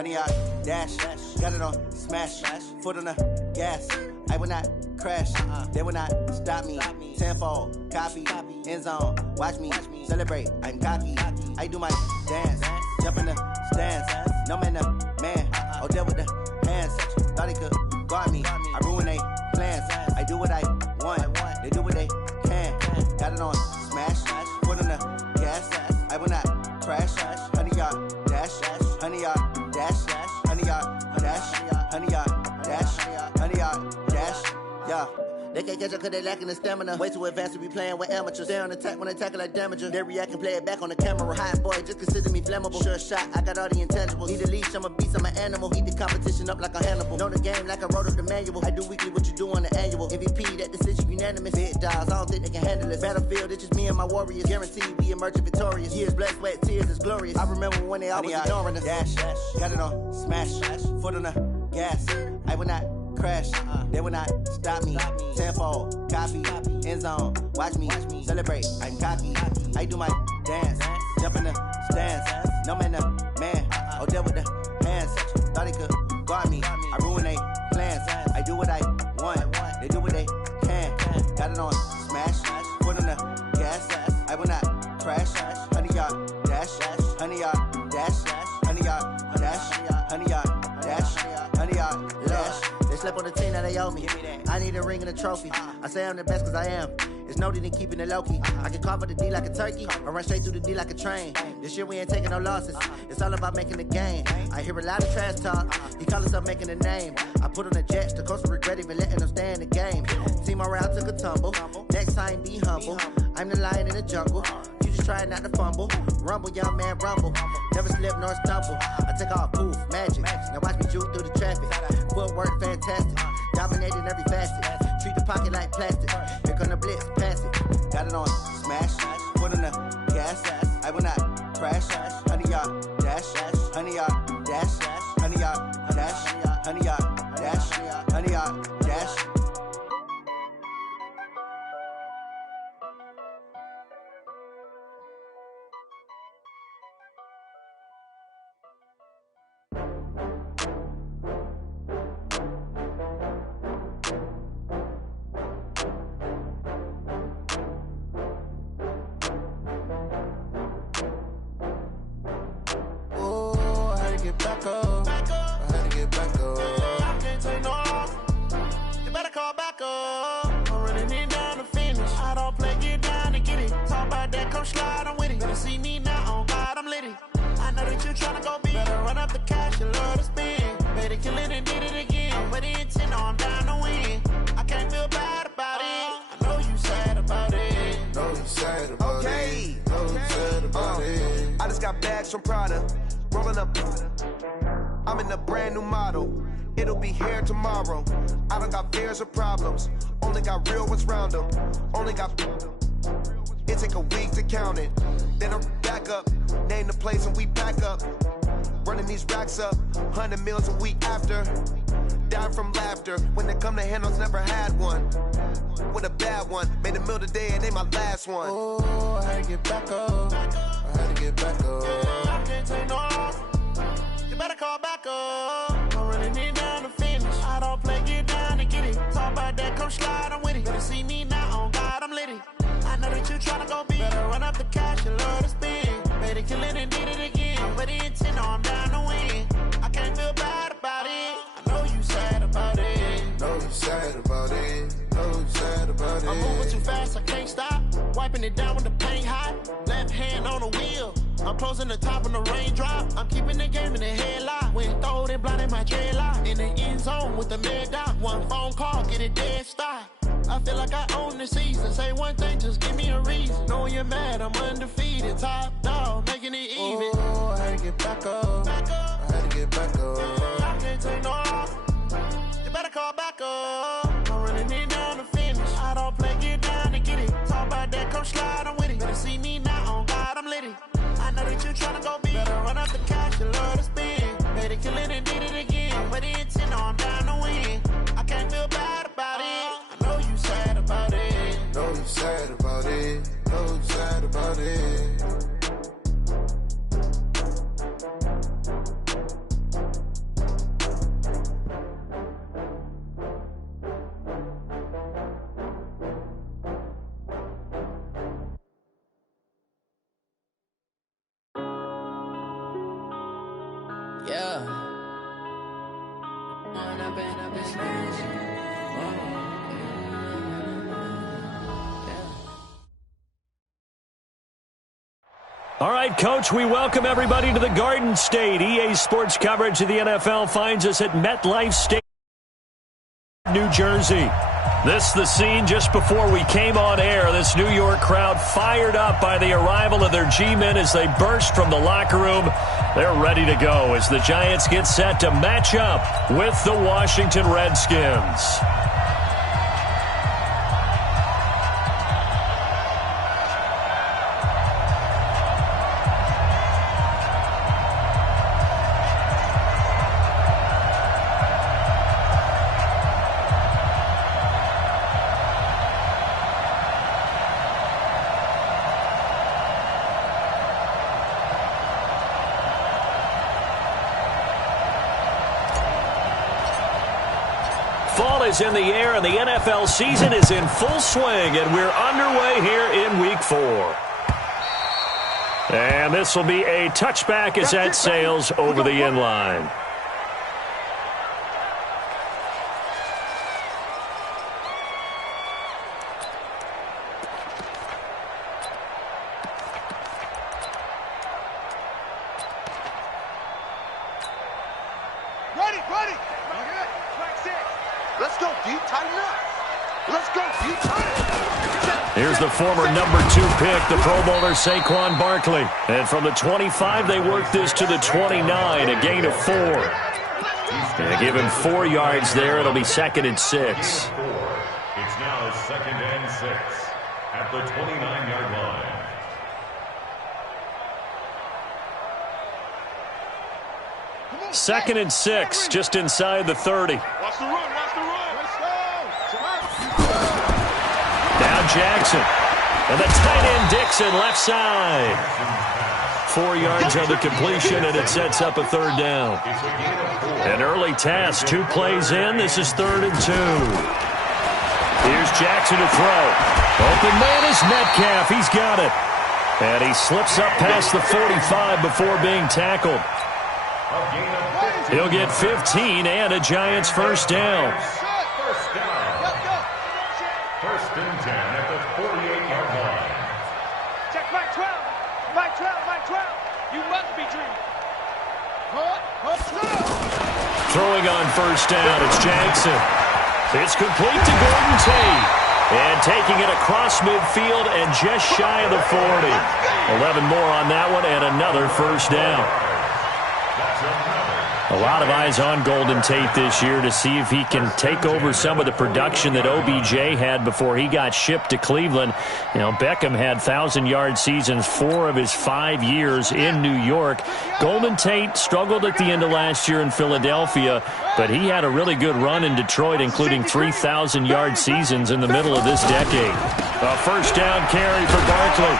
honey yard, dash, got it on, smash, foot on the gas. I will not crash, they will not stop me. Tenfold, copy, end zone, watch me celebrate. I'm cocky, I do my dance, jump in the stands. No man, the man, Odell with the hands. Thought he could guard me, I ruin they plans. I do what I want, they do what they can. Got it on, smash, foot on the gas. I will not crash, honey yard, dash, honey yard, dash, honey yard, dash, honey yard, dash, honey yard, dash, yeah. They can't catch up cause they lacking the stamina. Way too advanced to be playing with amateurs. Stay on attack when they tackle like damager. They react and play it back on the camera. Hot boy, just consider me flammable. Sure shot, I got all the intangibles. Need a leash, I'm a beast, I'm an animal. Heat the competition up like a Hannibal. Know the game like I wrote up the manual. I do weekly what you do on the annual. MVP, that decision unanimous. Big dogs, I don't think they can handle it. Battlefield, it's just me and my warriors. Guaranteed we emerging victorious. Years, blood, sweat, tears, it's glorious. I remember when they always ignoring us. Dash, got it on, smash, foot on the gas. I will not crash, they will not stop me. Tenfold, copy, end zone, watch me celebrate. I'm cocky, I do my dance, jump in the stands. No man, the man, Odell with the hands. Thought he could guard me, I ruin they plans. I do what I want, they do what they can. Got it on, smash, foot on the gas. I will not crash, honey yard, dash, honey yard, dash, honey yard, dash, honey yard, dash, honey yard, dash. They slept on the team, now they owe me. I need a ring and a trophy. I say I'm the best cause I am. It's no need in keeping it low-key. I can carve up the D like a turkey, or run straight through the D like a train. This year we ain't taking no losses. It's all about making the game. I hear a lot of trash talk. He call himself making a name. I put on the Jets, the coach will regret even letting them stay in the game. Team morale took a tumble. Next time be humble. I'm the lion in the jungle. You just try not to fumble. Rumble, young man, rumble. Never slip nor stumble. I take off, poof, magic. Now watch me juke through the traffic. Footwork fantastic. Dominating every facet. Treat the pocket like plastic. Here come the blitz, pass it. Got it on, smash, foot on the gas. I will not crash, honey yard, dash, honey yard, dash, honey yard, dash, honey yard, dash, honey yard, dash. Back up. I had to get back up. I can't take no loss. You better call back up. I'm running it down to finish. I don't play, get down and get it. Talk about that, come slide, I'm with it. Better see me now, on God, I'm litty. I know that you tryna go big. Better run up the cash, you love to spend. Better kill it and did it again. I'm with the intent, I'm down to win. I can't feel bad about it. I know you sad about it. Know you sad about it. Know you sad about it. I just got bags from Prada. Rolling up, I'm in a brand new model. It'll be here tomorrow. I don't got fears or problems. Only got real ones round them. Only got. It take a week to count it. Then I'm back up. Name the place and we pack up. Running these racks up. 100 meals a week after. Dying from laughter. When they come to handles, never had one. With a bad one. Made a meal today and they my last one. Oh, I had to get back up. I had to get back up. I can't take no loss. You better call back up. I'm running it down to finish. I don't play, get down and get it. Talk about that, come slide, I'm with it. Better see me now, on God, I'm litty. I know that you tryna go big. Better run up the cash, you love to spend. Better kill it and did it again. I'm with the intent, I'm down to win. I can't feel bad about it. I know you sad about it. Know you sad about it. Know you sad about it. I'm moving too fast, I can't stop. Wiping it down with the paint hot. Left hand on the wheel. I'm closing the top on the raindrop. I'm keeping the game in the headlock. When throwed and blinded my dreadlock. In the end zone with the mad dot. One phone call, get it dead stop. I feel like I own the season. Say one thing, just give me a reason. Knowing you're mad, I'm undefeated. Top dog, making it even. Oh, I had to get back up. I had to get back up. I can't take no loss. You better call back up. I'm running it down to finish. I don't play, get down and get it. Talk about that, come slide, I'm with it. Better see me now, on God, I'm litty. I know that you tryna go big. Better run up the cash, you love to spend. Better kill it and did it again. I'm with the intent, I'm down to win. I can't feel bad about it. I know you sad about it. Know you sad about it. Know you sad about it. Yeah. All right, Coach, we welcome everybody to the Garden State. EA Sports coverage of the NFL finds us at MetLife Stadium, New Jersey. This the scene just before we came on air. This New York crowd fired up by the arrival of their G-men as they burst from the locker room. They're ready to go as the Giants get set to match up with the Washington Redskins. Fall is in the air, and the NFL season is in full swing, and we're underway here in Week 4. And this will be a touchback as that sails over the end line. Ready. Let's go, D. Tighten up. Let's go, D. Tighten. Here's the former number 2 pick, the Pro Bowler Saquon Barkley. And from the 25, they work this to the 29, a gain of 4. And give him 4 yards there. It'll be 2nd and 6. It's now 2nd and 6 at the 29-yard line. Second and 6, just inside the 30. Watch the run. Let's go. Now Jackson. And the tight end Dixon left side. 4 yards on the completion, and it sets up a 3rd down. An early task, 2 plays in. This is 3rd and 2. Here's Jackson to throw. Open man is Metcalf. He's got it. And he slips up past the 45 before being tackled. He'll get 15 and a Giants first down. First and 10 at the 48-yard line. Check Mike 12. You must be dreaming. Throwing on first down, it's Jackson. It's complete to Gordon Tate. And taking it across midfield and just shy of the 40. 11 more on that one and another first down. A lot of eyes on Golden Tate this year to see if he can take over some of the production that OBJ had before he got shipped to Cleveland. You know, Beckham had 1,000-yard seasons 4 of his 5 years in New York. Golden Tate struggled at the end of last year in Philadelphia, but he had a really good run in Detroit, including 3,000-yard seasons in the middle of this decade. A first down carry for Barkley.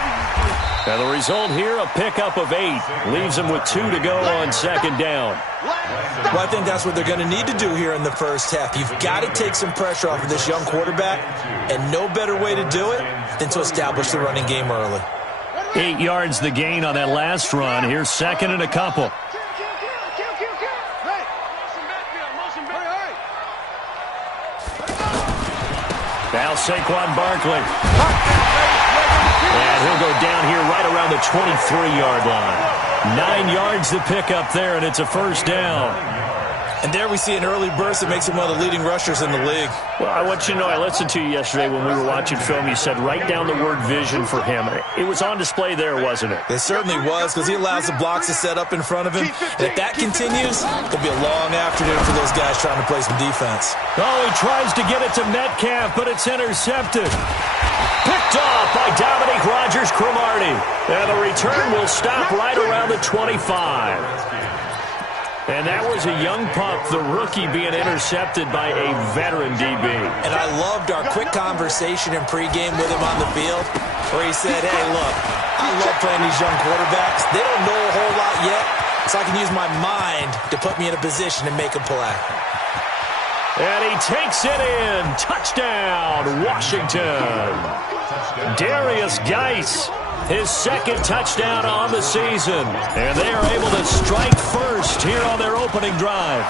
And the result here, a pickup of 8. Leaves them with 2 to go on 2nd down. Well, I think that's what they're going to need to do here in the first half. You've got to take some pressure off of this young quarterback, and no better way to do it than to establish the running game early. 8 yards the gain on that last run. Here's 2nd and a couple. Now Saquon Barkley. And he'll go down here right around the 23-yard line. 9 yards to pick up there, and it's a first down. And there we see an early burst that makes him one of the leading rushers in the league. Well, I want you to know, I listened to you yesterday when we were watching film. You said write down the word vision for him. It was on display there, wasn't it? It certainly was, because he allows the blocks to set up in front of him. And if that continues, it'll be a long afternoon for those guys trying to play some defense. Oh, he tries to get it to Metcalf, but it's intercepted. Picked off by Dominique Rodgers-Cromartie. And the return will stop right around the 25. And that was a young pup, the rookie, being intercepted by a veteran DB. And I loved our quick conversation in pregame with him on the field, where he said, hey, look, I love playing these young quarterbacks. They don't know a whole lot yet, so I can use my mind to put me in a position to make a play. And he takes it in. Touchdown, Washington. Darius Geis his second touchdown on the season. And they are able to strike first here on their opening drive.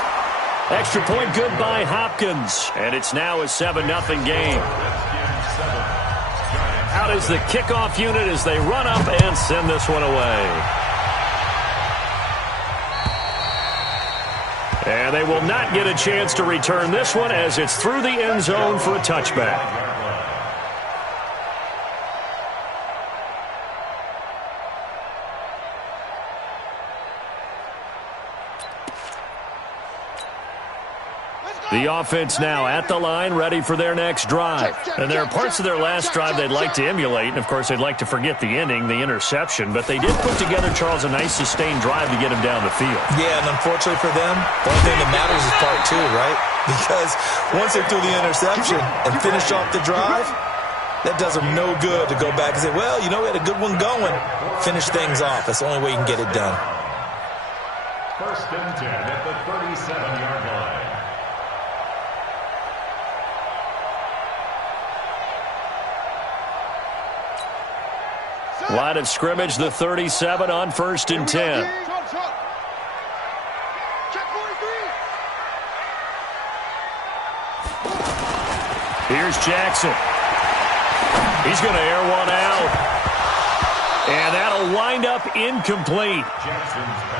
Extra point good by Hopkins. And it's now a 7-0 game. Out is the kickoff unit as they run up and send this one away. And they will not get a chance to return this one as it's through the end zone for a touchback. The offense now at the line, ready for their next drive. And there are parts of their last drive they'd like to emulate. And, of course, they'd like to forget the ending, the interception. But they did put together, Charles, a nice sustained drive to get him down the field. Yeah, and unfortunately for them, the only thing that matters is part two, right? Because once they threw the interception and finished off the drive, that does them no good to go back and say, well, you know, we had a good one going. Finish things off. That's the only way you can get it done. 1st and 10 at the 37-yard line. Line of scrimmage, the 37 on 1st and 10. Here's Jackson. He's going to air one out. And that'll wind up incomplete.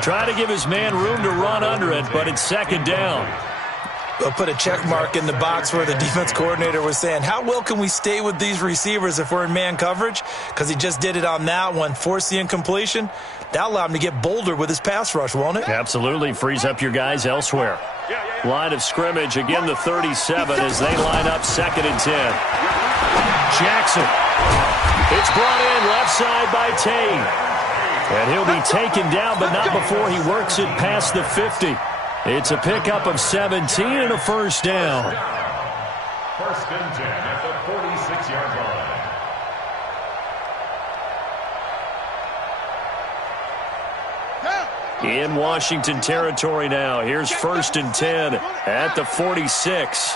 Try to give his man room to run under it, but it's 2nd down. They'll put a check mark in the box where the defense coordinator was saying, how well can we stay with these receivers if we're in man coverage? Because he just did it on that one, forced the incompletion. That'll allow him to get bolder with his pass rush, won't it? Absolutely. Frees up your guys elsewhere. Line of scrimmage, again the 37 as they line up 2nd and 10. Jackson. It's brought in left side by Tate. And he'll be taken down, but not before he works it past the 50. It's a pickup of 17 and a 1st down. 1st and 10 at the 46-yard line. In Washington territory now. Here's 1st and 10 at the 46.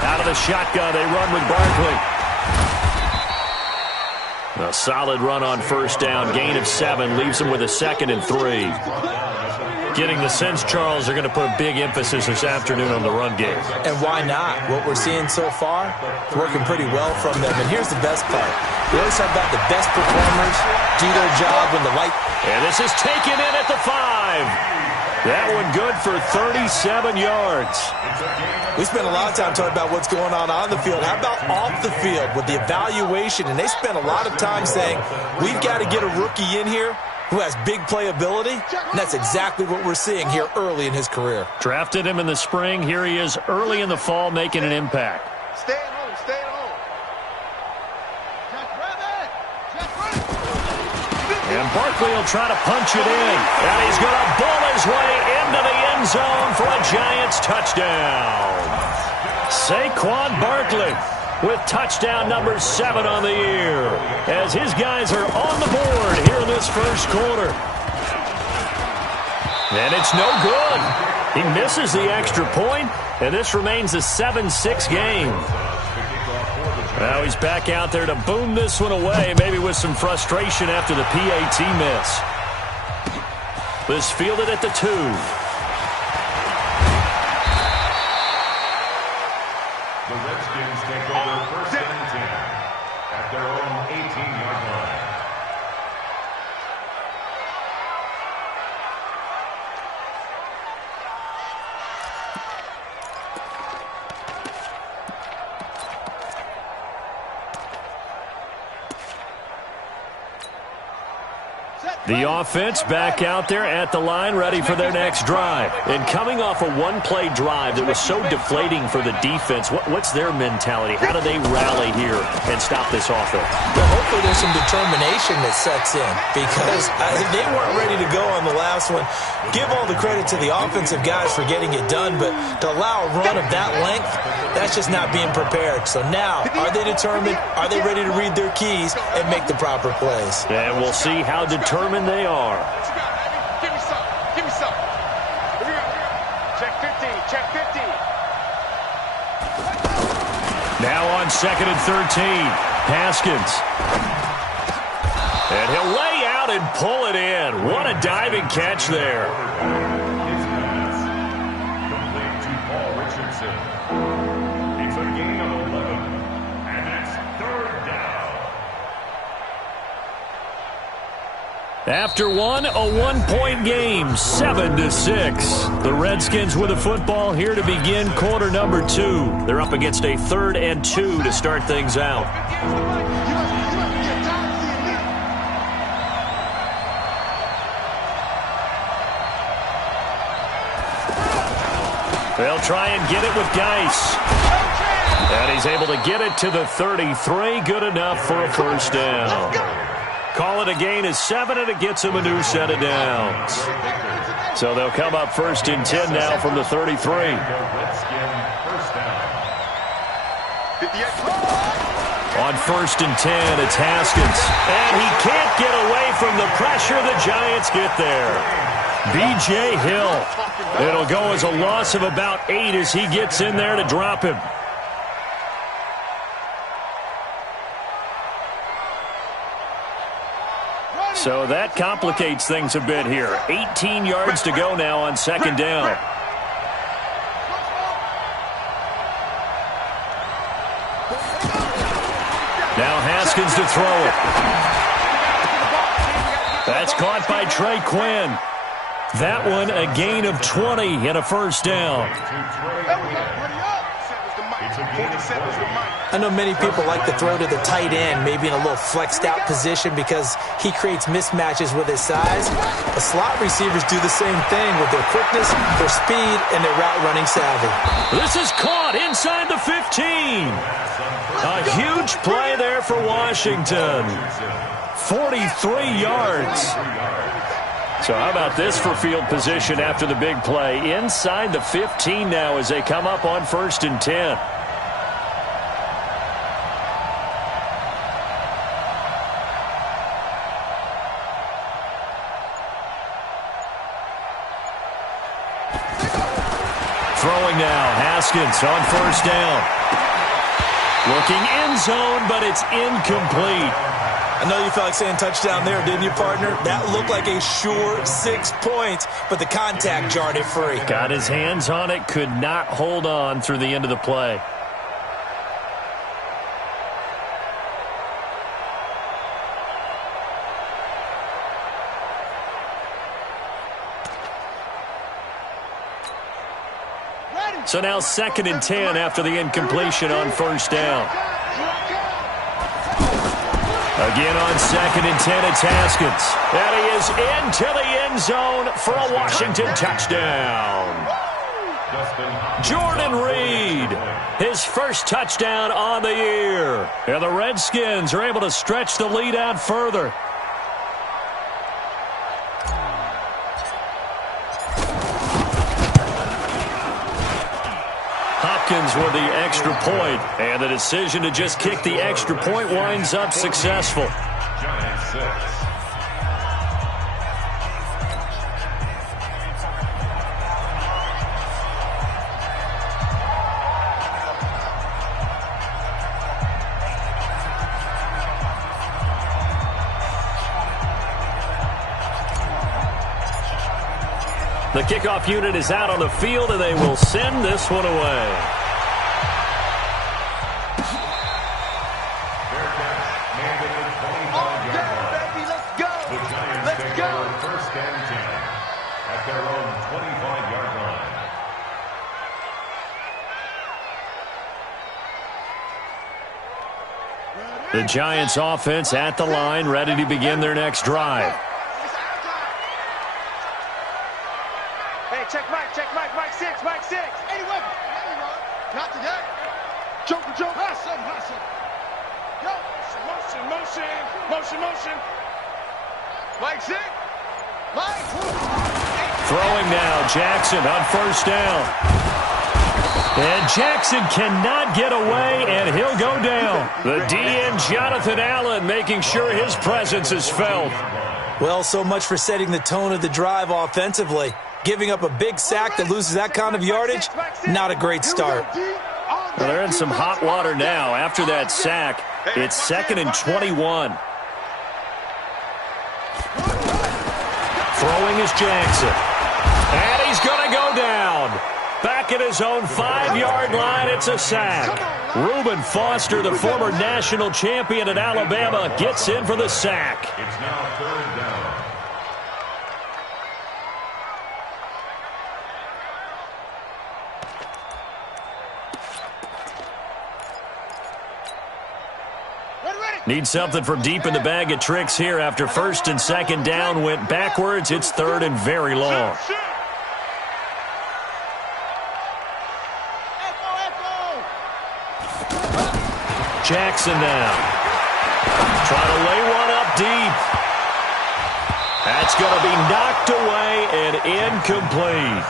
Out of the shotgun, they run with Barkley. A solid run on 1st down. Gain of 7 leaves them with a 2nd and 3. Getting the sense, Charles, they're going to put a big emphasis this afternoon on the run game. And why not? What we're seeing so far, it's working pretty well from them. And here's the best part. We always talk about the best performers do their job when the light... And this is taken in at the 5. That one good for 37 yards. We spent a lot of time talking about what's going on the field. How about off the field with the evaluation? And they spent a lot of time saying, we've got to get a rookie in here who has big playability, and that's exactly what we're seeing here early in his career. Drafted him in the spring. Here he is early in the fall making an impact. Stay at home, stay at home. And Barkley will try to punch it in. And he's going to bull his way into the end zone for a Giants touchdown. Saquon Barkley with touchdown number 7 on the year, as his guys are on the board here in this 1st quarter. And it's no good. He misses the extra point, and this remains a 7-6 game. Now he's back out there to boom this one away, maybe with some frustration after the PAT miss. This fielded at the 2. Take over 1st and 10 at their own 18-yard line. The offense back out there at the line, ready for their next drive. And coming off a one-play drive that was so deflating for the defense, what's their mentality? How do they rally here and stop this offense? Well, hopefully there's some determination that sets in, because they weren't ready to go on the last one. Give all the credit to the offensive guys for getting it done, but to allow a run of that length, that's just not being prepared. So now, are they determined? Are they ready to read their keys and make the proper plays? And we'll see how determined they are. Give me some. Give me some. Here we go. Check 50. Check 50. Now on 2nd and 13. Haskins. And he'll lay out and pull it in. What a diving catch there. His pass. Complete to Paul Richardson. It's a gain of 11. And it's third down. After one, a 1-point game, 7-6. The Redskins with the football here to begin quarter number 2. They're up against a 3rd and 2 to start things out. They'll try and get it with Geis. And he's able to get it to the 33. Good enough for a first down. Call it a gain of 7, and it gets him a new set of downs. So they'll come up 1st and 10 now from the 33. On 1st and 10, it's Haskins. And he can't get away from the pressure. The Giants get there. B.J. Hill. It'll go as a loss of about 8 as he gets in there to drop him. So that complicates things a bit here. 18 yards to go now on 2nd down. Now Haskins to throw it. That's caught by Trey Quinn. That one a gain of 20 and a first down. I know many people like to throw to the tight end, maybe in a little flexed out position because he creates mismatches with his size. The slot receivers do the same thing with their quickness, their speed, and their route running savvy. This is caught inside the 15. A huge play there for Washington. 43 yards. So how about this for field position after the big play? Inside the 15 now as they come up on 1st and 10. Throwing now, Haskins on 1st down. Looking end zone, but it's incomplete. I know you felt like saying touchdown there, didn't you, partner? That looked like a sure 6 points, but the contact jarred it free. Got his hands on it, could not hold on through the end of the play. So now 2nd and 10 after the incompletion on 1st down. Again on 2nd and 10, it's Haskins. And he is into the end zone for a Washington touchdown. Jordan Reed, his first touchdown on the year. And the Redskins are able to stretch the lead out further. Hopkins with the extra point, and the decision to just kick the extra point winds up successful. Giants 6. The kickoff unit is out on the field, and they will send this one away. The Giants offense at the line, ready to begin their next drive. Hey, check Mike 6, Mike 6. 81. Not today. Joker. Hustle. Yo, motion. Mike 6. Mike. Throwing now, Jackson on 1st down. And Jackson cannot get away, and he'll go down. The DN, Jonathan Allen, making sure his presence is felt. Well, so much for setting the tone of the drive offensively. Giving up a big sack that loses that kind of yardage, not a great start. Well, they're in some hot water now. After that sack, it's 2nd and 21. Throwing is Jackson. And he's going to go down. Back at his own 5-yard line, it's a sack. Reuben Foster, the former national champion at Alabama, gets in for the sack. It's now 3rd down. Need something from deep in the bag of tricks here after 1st and 2nd down went backwards. It's 3rd and very long. Jackson now. Trying to lay one up deep. That's going to be knocked away and incomplete.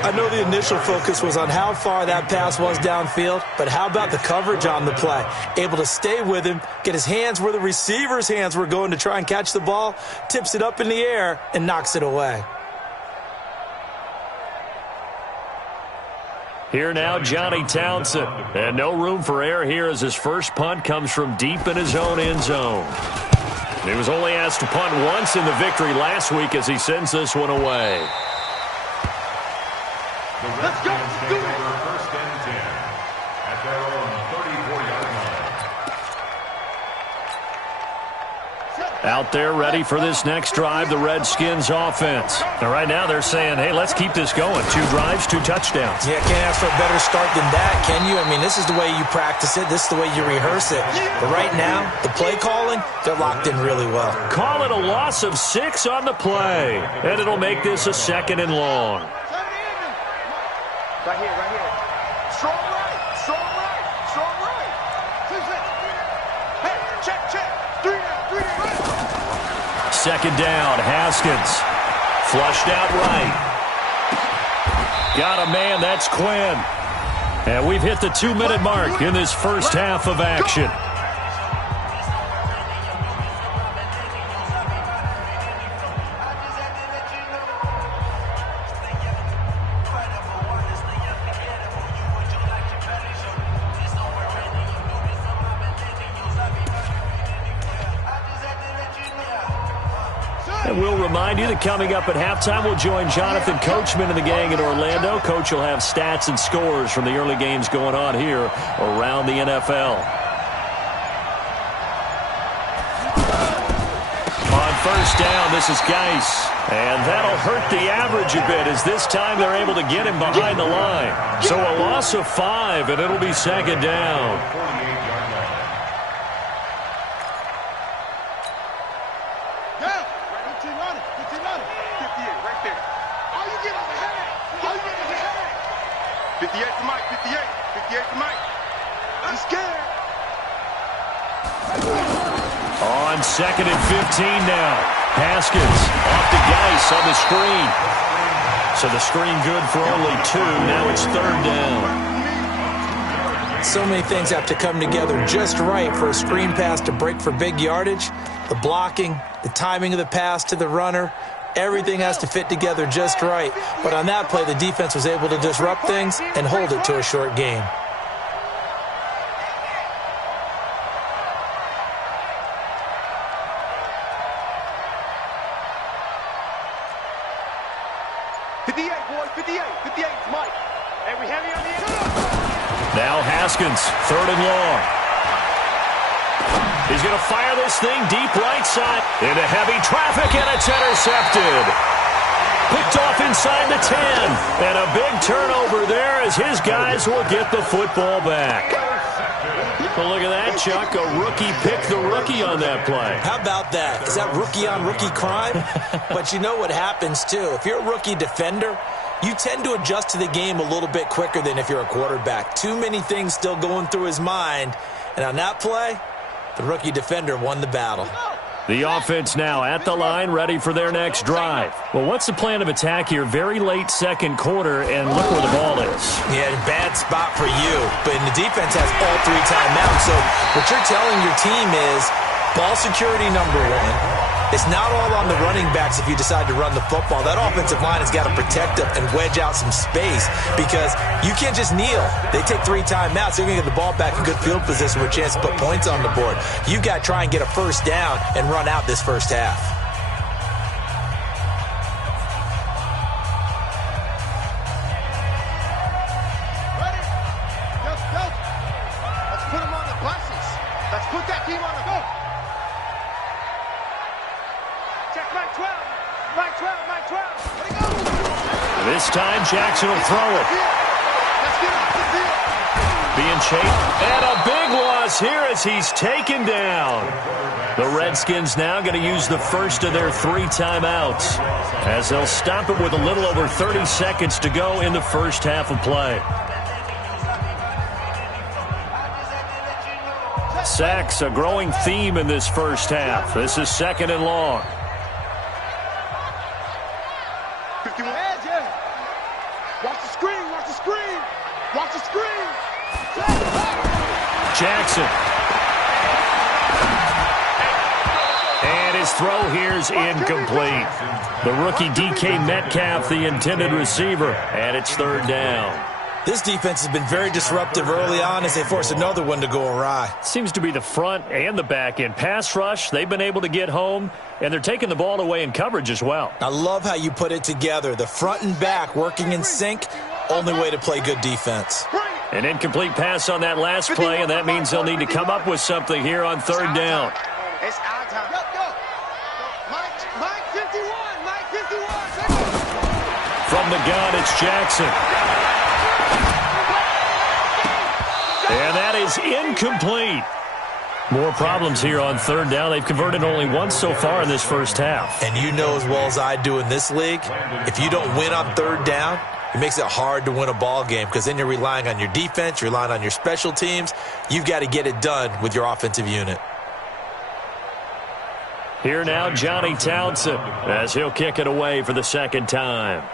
I know the initial focus was on how far that pass was downfield, but how about the coverage on the play? Able to stay with him, get his hands where the receiver's hands were going to try and catch the ball, tips it up in the air, and knocks it away. Here now, Johnny Townsend. And no room for error here as his first punt comes from deep in his own end zone. He was only asked to punt once in the victory last week as he sends this one away. Let's go. Do it. 1st and 10 at their own 34-yard line. Out there ready for this next drive, the Redskins offense. Now, right now they're saying, hey, let's keep this going. 2 drives, 2 touchdowns. Yeah, can't ask for a better start than that, can you? I mean, this is the way you practice it. This is the way you rehearse it. But right now, the play calling, they're locked in really well. Call it a loss of 6 on the play. And it'll make this a 2nd and long. Right here. Strong right. Strong right. Hey, check. 3 down. 2nd down, Haskins. Flushed out right. Got a man, that's Quinn. And we've hit the 2-minute mark in this first half of action. And we'll remind you that coming up at halftime, we'll join Jonathan Coachman and the gang in Orlando. Coach will have stats and scores from the early games going on here around the NFL. On 1st down, this is Geis. And that'll hurt the average a bit as this time they're able to get him behind the line. So a loss of 5, and it'll be 2nd down. 48-yard line. On 2nd and 15 now. Haskins off to Geis on the screen. So the screen good for only 2. Now it's 3rd down. So many things have to come together just right for a screen pass to break for big yardage. The blocking, the timing of the pass to the runner, everything has to fit together just right. But on that play, the defense was able to disrupt things and hold it to a short gain. Now Haskins, 3rd and long. He's going to fire this thing deep right side into heavy traffic, and it's intercepted. Picked off inside the 10. And a big turnover there as his guys will get the football back. Well, look at that, Chuck. A rookie picked the rookie on that play. How about that? Is that rookie-on-rookie crime? But you know what happens, too. If you're a rookie defender, you tend to adjust to the game a little bit quicker than if you're a quarterback. Too many things still going through his mind. And on that play, the rookie defender won the battle. The offense now at the line, ready for their next drive. Well, what's the plan of attack here? Very late 2nd quarter, and look where the ball is. Yeah, bad spot for you. But the defense has all 3 timeouts. So what you're telling your team is ball security number 1. It's not all on the running backs if you decide to run the football. That offensive line has got to protect them and wedge out some space because you can't just kneel. They take 3 timeouts. They're going to get the ball back in good field position with a chance to put points on the board. You got to try and get a 1st down and run out this first half. This time, Jackson will throw it. Being chased. And a big loss here as he's taken down. The Redskins now going to use the first of their 3 timeouts as they'll stop it with a little over 30 seconds to go in the first half of play. Sacks, a growing theme in this first half. This is 2nd and long. Watch the screen, watch the screen, watch the screen. Jackson. And his throw here's incomplete. The rookie DK Metcalf, the intended receiver, and it's 3rd down. This defense has been very disruptive early on as they force another one to go awry. Seems to be the front and the back end. Pass rush, they've been able to get home, and they're taking the ball away in coverage as well. I love how you put it together. The front and back working in sync, only way to play good defense. An incomplete pass on that last play, and that means they'll need to come up with something here on 3rd down. It's our time. Go. Mike 51, Mike 51. From the gun, it's Jackson. And that is incomplete. More problems here on 3rd down. They've converted only once so far in this first half. And you know as well as I do in this league, if you don't win on 3rd down, it makes it hard to win a ball game because then you're relying on your defense, you're relying on your special teams. You've got to get it done with your offensive unit. Here now, Johnny Townsend, as he'll kick it away for the 2nd time.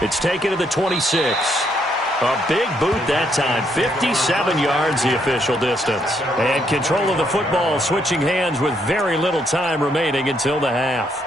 It's taken to the 26. A big boot that time. 57 yards the official distance. And control of the football switching hands with very little time remaining until the half.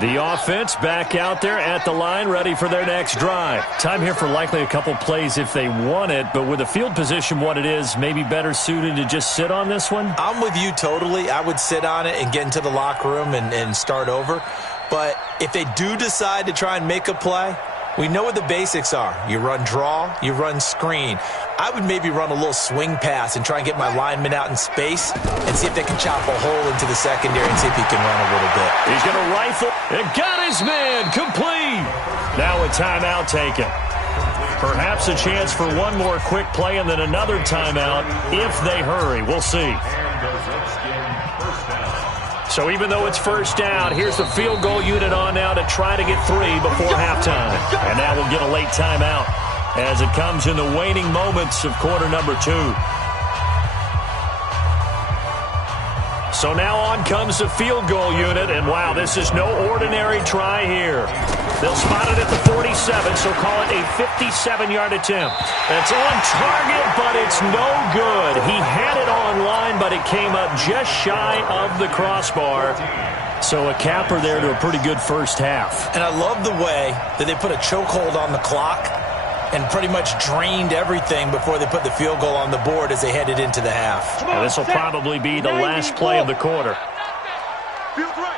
The offense back out there at the line, ready for their next drive. Time here for likely a couple plays if they want it, but with the field position what it is, maybe better suited to just sit on this one? I'm with you totally. I would sit on it and get into the locker room and start over. But if they do decide to try and make a play, we know what the basics are. You run draw, you run screen. I would maybe run a little swing pass and try and get my lineman out in space and see if they can chop a hole into the secondary and see if he can run a little bit. He's going to rifle and got his man complete. Now a timeout taken. Perhaps a chance for one more quick play and then another timeout if they hurry. We'll see. So even though it's 1st down, here's the field goal unit on now to try to get 3 before halftime. And now we'll get a late timeout as it comes in the waning moments of quarter number 2. So now on comes the field goal unit, and wow, this is no ordinary try here. They'll spot it at the 47, so call it a 57-yard attempt. It's on target, but it's no good. He had it on line, but it came up just shy of the crossbar. So a capper there to a pretty good first half. And I love the way that they put a chokehold on the clock and pretty much drained everything before they put the field goal on the board as they headed into the half. Now, this will probably be the last play of the quarter. Feels right.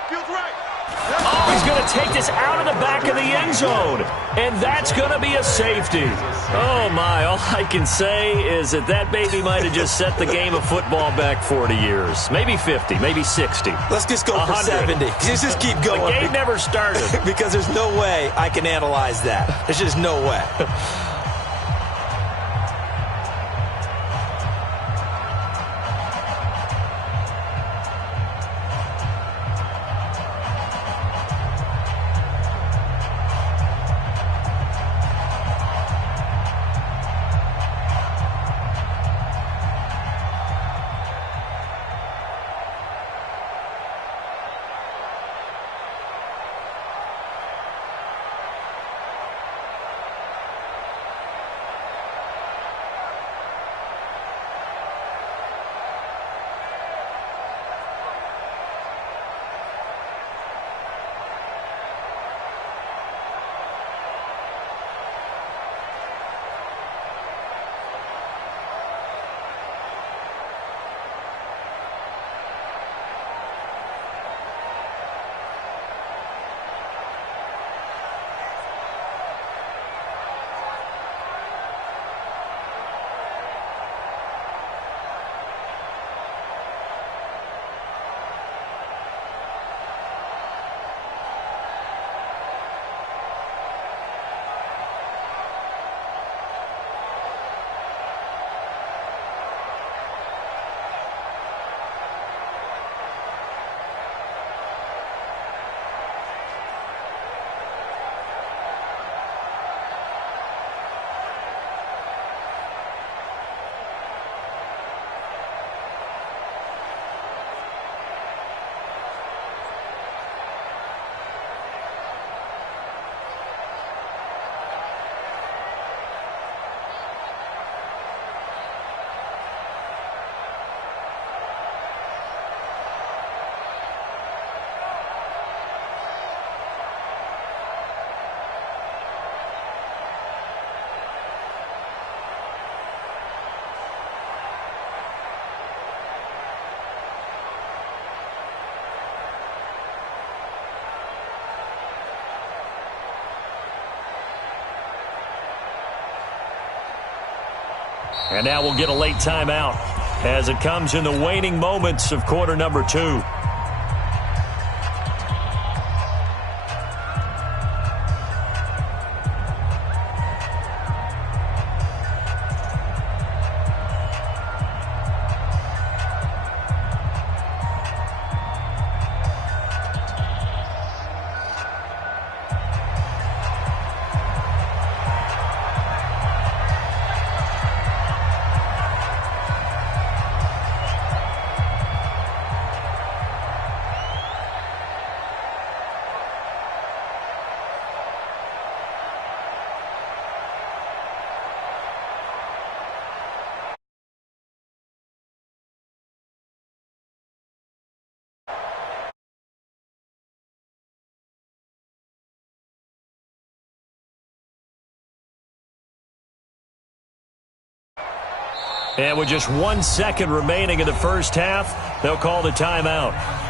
Oh, he's going to take this out of the back of the end zone. And that's going to be a safety. Oh, my. All I can say is that baby might have just set the game of football back 40 years. Maybe 50, maybe 60. Let's just go 100. for 70. Just keep going. The game never started. Because there's no way I can analyze that. There's just no way. And now we'll get a late timeout as it comes in the waning moments of quarter number 2. And with just 1 second remaining in the first half, they'll call the timeout.